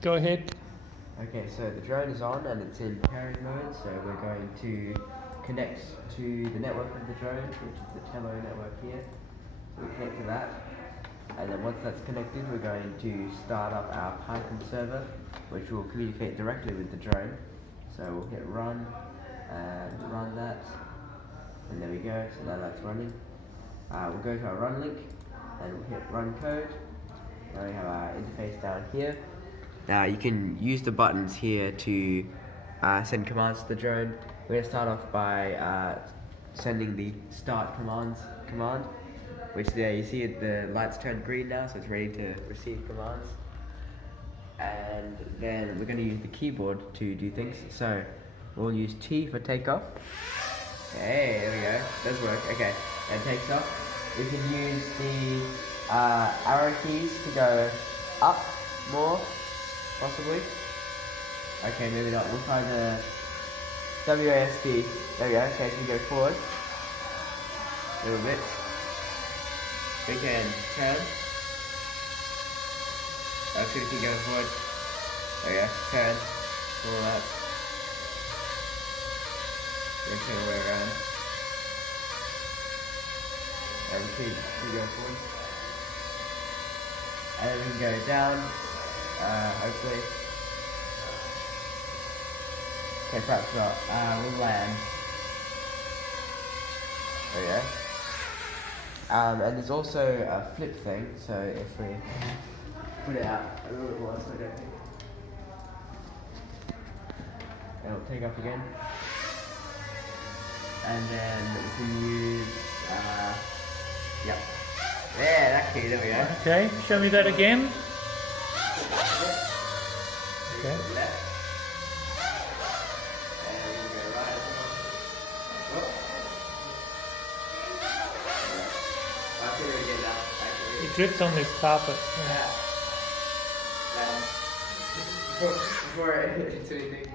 Go ahead. Okay, so the drone is on and it's in pairing mode, so we're going to connect to the network of the drone, which is the Tello network here. So we connect to that, and then once that's connected, we're going to start up our Python server, which will communicate directly with the drone. So we'll hit run, and run that, and there we go, so now that's running. We'll go to our run link, and we'll hit run code. Now we have our interface down here. Now you can use the buttons here to send commands to the drone. We're going to start off by sending the start command, which there you see the lights turned green now, so it's ready to receive commands. And then we're going to use the keyboard to do things. So we'll use T for takeoff. Okay, there we go. Does work. Okay, and takes off. We can use the arrow keys to go up more, possibly. Okay, maybe not. We'll try the WASD. There we go. Okay, so we go forward a little bit. We can turn. That's good. Keep going forward. There we go. Turn. All that. Then turn the way around. And keep going forward. And then we can go down. Hopefully. Okay, perhaps not. We'll land. There we go. And there's also a flip thing, so if we put it out a little bit more, so I don't think it'll take off again. And then we can use, yep. Yeah, that key, there we go. Okay, show me that again. Okay. It drips on this carpet. Yeah. Before it's anything.